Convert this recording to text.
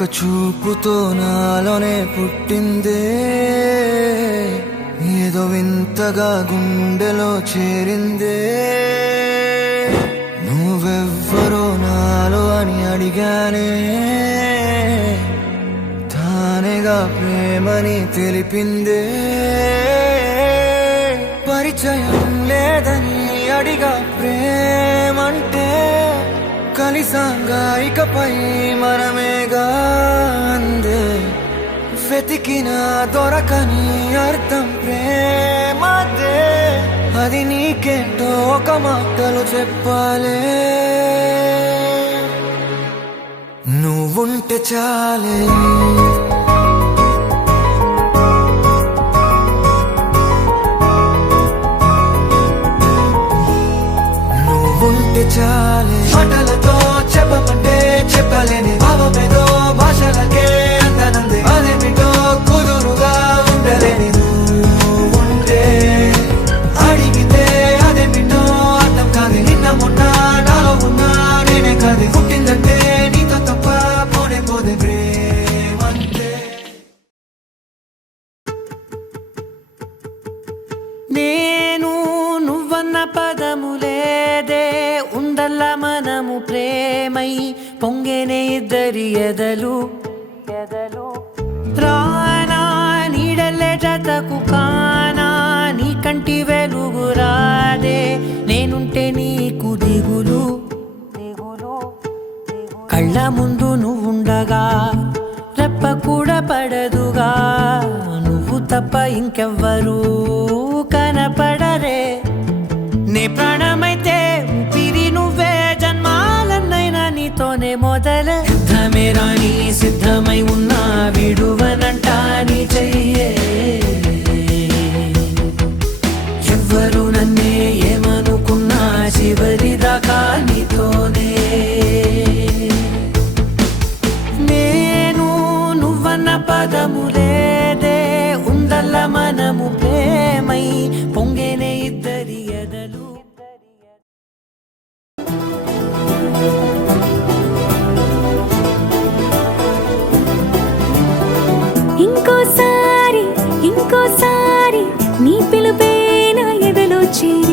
ఒక చూపుతో నాలోనే పుట్టిందే, ఏదో వింతగా గుండెలో చేరిందే. నువ్వెవ్వరో నాలో అని అడిగానే, తానేగా ప్రేమని తెలిపిందే. పరిచయం లేదని అడిగా ప్రేమంటే, కలిసాంగా ఇకపై మనమేగా అందే. వెతికినా దొరకని అర్థం ప్రేమదే, అది నీకేంటో ఒక మాటలు చెప్పాలే. నువ్వుంటే చాలే, నువ్వుంటే చాలే. మాటలతో చెప్పమంటే చెప్పలేని భావమేదో భాషలకే అందనందే. అదేమిటో కుదురుగా ఉండలేని నువ్వుంటే, అడిగితే అదేమిటో అర్థం కాదు. నిన్న మొన్న నాలో ఉన్నా నేనే కాదు. పుట్టిందంటే నీతో తప్ప పోనే పోదే ప్రేమంతే. నేను నువ్వన్న పదములేదే, ఉండల్ల మనము ప్రేమై పొంగేనే ఇద్దరి ఎదలు. రానా నీడల్లే జతకు కానా, నీ కంటి వెలుగు రాదే, నేనుంటే నీకు దిగులు. కళ్ళ ముందు నువ్వుండగా రెప్ప కూడా పడదుగా, నువ్వు తప్ప ఇంకెవ్వరూ కనపడరే. నే ప్రాణమైతే ఊపిరి నువ్వే, జన్మాలన్నైనా నీతోనే మొదలే. సిద్ధమే రాని సిద్ధమై ఉన్నా, విడువనంట నీ చెయ్యే. ఎవ్వరు నన్నే ఏమనుకున్నా, చివరి దాకా నీతోనే. నేను నువ్వన్న పదములేదే, ఉండల్ల మనము ప్రేమై పొంగేనే ఇద్దరి ఎదలు. ఇంకోసారి ఇంకోసారి నీ పిలుపే నా ఎదలో చేరి